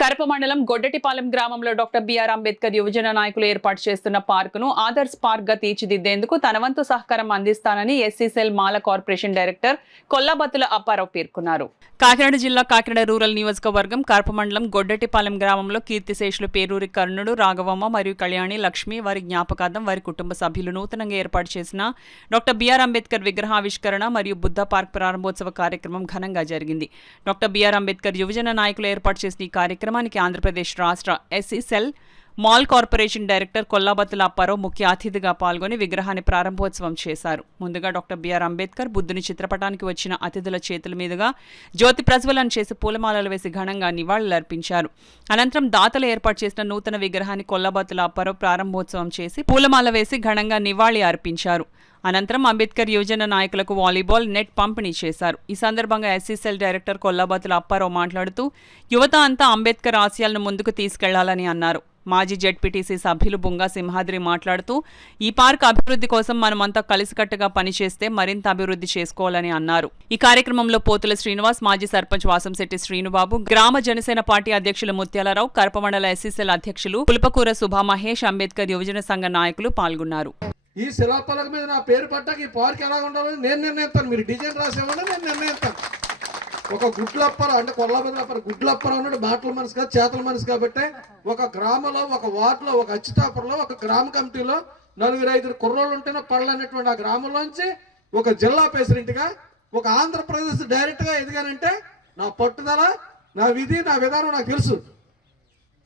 కరప మండలం గొడ్డటిపాలెం గ్రామంలో doctor BR Ambedkar యువజన నాయకులు ఏర్పాటు చేస్తున్న పార్కును ఆదర్శ్ పార్క్ గా తీర్చిదిద్దేందుకు తన వంతు సహకారం అందిస్తానని ఎస్సీ సెల్ మాల కార్పొరేషన్ డైరెక్టర్ కొల్లాబత్తుల అప్పారావు పేర్కొన్నారు. కాకినాడ జిల్లా కాకినాడ రూరల్ నియోజకవర్గం కరప మండలం గొడ్డటిపాలెం గ్రామంలో కీర్తిశేషులు పేరూరి కర్ణుడు, రాఘవమ్మ మరియు కళ్యాణి, లక్ష్మి వారి జ్ఞాపకార్థం వారి కుటుంబ సభ్యులు నూతనంగా ఏర్పాటు చేసిన డాక్టర్ బిఆర్ అంబేద్కర్ విగ్రహావిష్కరణ మరియు బుద్ధ పార్క్ ప్రారంభోత్సవ కార్యక్రమం ఘనంగా జరిగింది. డాక్టర్ బిఆర్ అంబేద్కర్ యువజన నాయకులు ఏర్పాటు చేసిన ఈ కార్యక్రమానికి ఆంధ్రప్రదేశ్ రాష్ట్ర ఎస్సీ సెల్ మాల్ కార్పొరేషన్ డైరెక్టర్ కొల్లాబత్తుల అప్పారావు ముఖ్య అతిథిగా పాల్గొని విగ్రహాన్ని ప్రారంభోత్సవం చేశారు. ముందుగా డాక్టర్ బిఆర్ అంబేద్కర్ బుద్ధుని చిత్రపటానికి వచ్చిన అతిథుల చేతుల మీదుగా జ్యోతి ప్రజ్వలన చేసి పూలమాలలు వేసి ఘనంగా నివాళులర్పించారు. అనంతరం దాతలు ఏర్పాటు చేసిన నూతన విగ్రహాన్ని కొల్లాబత్తుల అప్పారావు ప్రారంభోత్సవం చేసి పూలమాల వేసి ఘనంగా నివాళి అర్పించారు. అనంతరం అంబేద్కర్ యువజన నాయకులకు వాలీబాల్, నెట్ పంపిణీ చేశారు. ఈ సందర్భంగా ఎస్సీసెల్ డైరెక్టర్ కొల్లాబత్తుల అప్పారావు మాట్లాడుతూ యువత అంతా అంబేద్కర్ ఆశయాలను ముందుకు తీసుకెళ్లాలని అన్నారు. మాజీ జెడ్పీటీసీ సభ్యులు బుంగా సింహాద్రి మాట్లాడుతూ ఈ పార్క్ అభివృద్ధి కోసం మనమంతా కలిసికట్టుగా పనిచేస్తే మరింత అభివృద్ధి చేసుకోవాలని అన్నారు. ఈ కార్యక్రమంలో పోతుల శ్రీనివాస్, మాజీ సర్పంచ్ వాసంశెట్టి శ్రీనుబాబు, గ్రామ జనసేన పార్టీ అధ్యక్షులు ముత్యాలరావు, కరప మండల ఎస్సీసెల్ అధ్యక్షులు పులపకూర సుభా మహేష్, అంబేద్కర్ యువజన సంఘ నాయకులు పాల్గొన్నారు. ఈ శిలాపలక మీద నా పేరు పట్టాక ఈ పార్క్ ఎలా ఉండాలని నేను నిర్ణయిస్తాను. మీరు డిజైన్ రాసేమన్నా నేను నిర్ణయిస్తాను. ఒక గుడ్లప్పర అంటే కొల్లాబత్తుల అప్పారావు గుడ్లప్పర ఉన్నాడు. మాటల మనసు కాదు, చేతల మనసు కాబట్టి ఒక గ్రామంలో, ఒక వార్డులో, ఒక అచ్చితాపురలో, ఒక గ్రామ కమిటీలో 4-5 కుర్రోళ్ళు ఉంటేనే పడలేనటువంటి ఆ గ్రామంలోంచి ఒక జిల్లా ప్రెసిడెంట్గా, ఒక ఆంధ్రప్రదేశ్ డైరెక్ట్గా ఎదిగానంటే నా పట్టుదల, నా విధి, నా విధానం నాకు తెలుసు.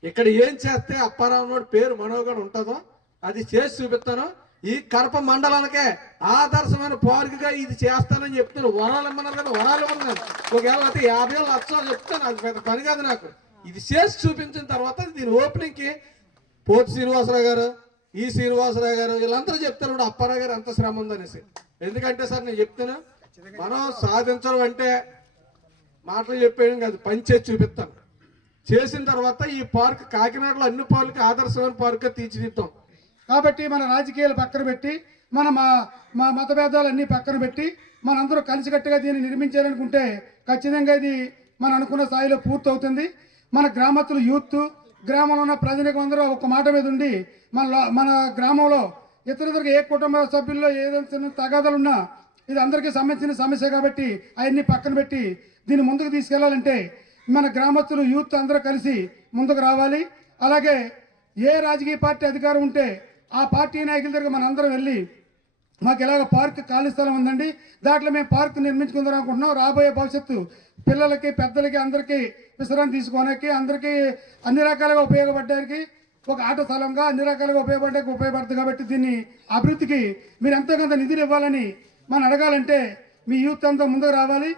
ఇక్కడ ఏం చేస్తే అప్పారావు పేరు మనోగడ ఉంటుందో అది చేసి చూపిస్తాను. ఈ కరప మండలానికే ఆదర్శమైన పార్కుగా ఇది చేస్తానని చెప్తున్నాను. వరాలు ఇమ్మన్నారు కదా, వరాలు ఇవ్వను. ఒకవేళ అయితే 50 లక్షలు చెప్తాను, అది పెద్ద పని కాదు నాకు. ఇది చేసి చూపించిన తర్వాత దీని ఓపెనింగ్కి పోతి శ్రీనివాసరావు గారు, ఈ శ్రీనివాసరావు గారు వీళ్ళందరూ చెప్తారు అప్పారావు గారు ఎంత శ్రమ ఉందనేసి. ఎందుకంటే సార్ నేను చెప్తాను, మనం సాధించడం అంటే మాటలు చెప్పేయడం కాదు, పని చేసి చూపిస్తాను. చేసిన తర్వాత ఈ పార్క్ కాకినాడలో అన్ని పార్కులకి ఆదర్శమైన పార్క్గా తీర్చిదిద్దాం. కాబట్టి మన రాజకీయాలు పక్కన పెట్టి, మా మతభేదాలన్నీ పక్కన పెట్టి మనందరూ కలిసికట్టుగా దీన్ని నిర్మించాలనుకుంటే ఖచ్చితంగా ఇది మనం అనుకున్న స్థాయిలో పూర్తవుతుంది. మన గ్రామస్తులు, యూత్, గ్రామంలో ఉన్న ప్రజలకు అందరూ ఒక మాట మీద ఉండి మన గ్రామంలో ఇతరులకు ఏ కుటుంబ సభ్యుల్లో ఏదైనా తగాదాలున్నా ఇది అందరికీ సంబంధించిన సమస్య కాబట్టి అవన్నీ పక్కన పెట్టి దీన్ని ముందుకు తీసుకెళ్లాలంటే మన గ్రామస్తులు, యూత్ అందరూ కలిసి ముందుకు రావాలి. అలాగే ఏ రాజకీయ పార్టీ అధికారం ఉంటే ఆ పార్టీ నాయకుల దగ్గర మన అందరం వెళ్ళి మాకు ఇలాగ పార్క్ ఖాళీ స్థలం ఉందండి, దాంట్లో మేము పార్క్ నిర్మించుకుందాం అనుకుంటున్నాం. రాబోయే భవిష్యత్తు పిల్లలకి, పెద్దలకి, అందరికీ విశ్రాంతి తీసుకోవడానికి, అందరికీ అన్ని రకాలుగా ఉపయోగపడడానికి, ఒక ఆట స్థలంగా అన్ని రకాలుగా ఉపయోగపడడానికి ఉపయోగపడుతుంది. కాబట్టి దీన్ని అభివృద్ధికి మీరు ఎంతో కొంత నిధులు ఇవ్వాలని మనం అడగాలంటే మీ యూత్ అంతా ముందుకు రావాలి.